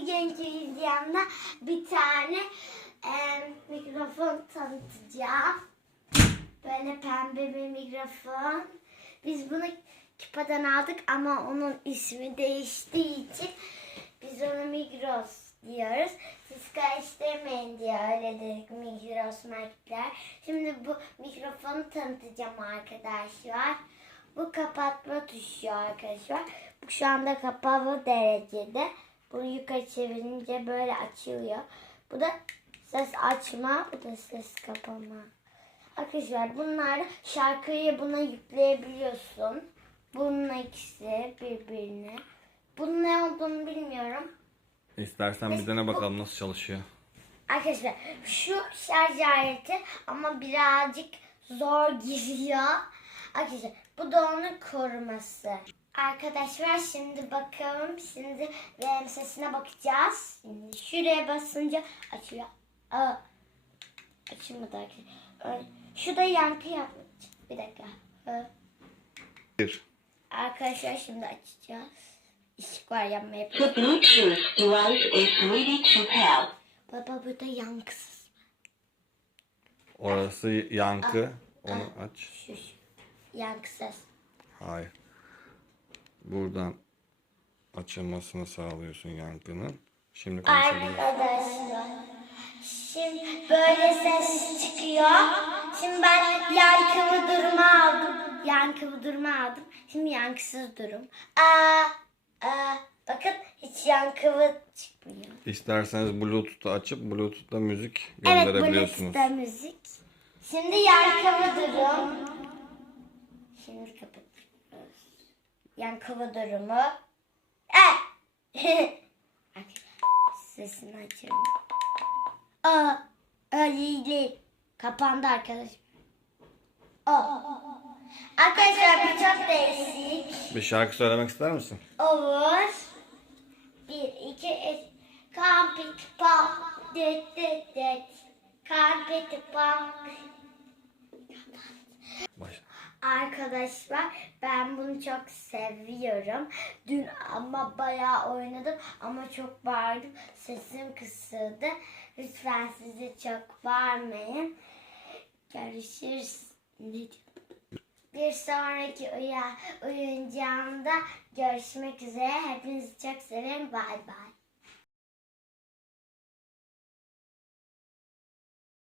bugünkü videomda bir tane e, mikrofon tanıtacağım. Böyle pembe bir mikrofon. Biz bunu Kipa'dan aldık ama onun ismi değiştiği için biz ona Migros diyoruz. Siz karıştırmayın diye öyle dedik Migros marketler. Şimdi bu mikrofonu tanıtacağım arkadaşlar. Bu kapatma tuşu arkadaşlar. Bu şu anda kapalı derecede. Bunu yukarı çevirince böyle açılıyor. Bu da ses açma, bu da ses kapama. Arkadaşlar bunlar şarkıyı buna yükleyebiliyorsun. Bunun ikisi birbirine. Bunun ne olduğunu bilmiyorum. İstersen bir dene bakalım nasıl çalışıyor. Arkadaşlar şu şarj aleti ama birazcık zor giriyor. Arkadaşlar bu da onun koruması. Arkadaşlar şimdi bakalım. Şimdi benim sesine bakacağız. Şimdi şuraya basınca açıyor. Aa, açılmadı arkadaşlar. Şu da yankı yapmış. Bir dakika. Bir. Arkadaşlar şimdi açacağız. Işık var yanmaya. The Bluetooth device is ready to pair. Baba burada yankısız. Orası yankı. Onu aç. Şu, şu. Yankısız. Hayır. Buradan açılmasını sağlıyorsun yankının. Şimdi konuşabiliriz. Arkadaşlar. Şimdi böyle ses çıkıyor. Şimdi ben yankılı duruma aldım. Yankılı duruma aldım. Şimdi yankısız durum. Aa, aa, bakın hiç yankılı çıkmıyor. İsterseniz Bluetooth'u açıp Bluetooth'ta müzik Evet gönderebiliyorsunuz. Bluetooth'ta müzik. Şimdi yankılı durum. Şimdi kapatıyoruz. Yankılı durumu. Eh. Sesini açıyorum. Aa, öyle. Kapandı arkadaş. Aa. Arkadaşlar bu çok değişik. Bir şarkı söylemek ister misin? Olur. Bir, iki, üç. Kampik pam. Düt düt düt. Kampik pam. Arkadaşlar ben bunu çok seviyorum. Dün ama bayağı oynadım ama çok bağırdım. Sesim kısıldı. Lütfen size çok bağırmayın. Görüşürüz. Ne diyor? Bir sonraki uya, oyuncağımda görüşmek üzere. Hepinizi çok severim. Bay bay.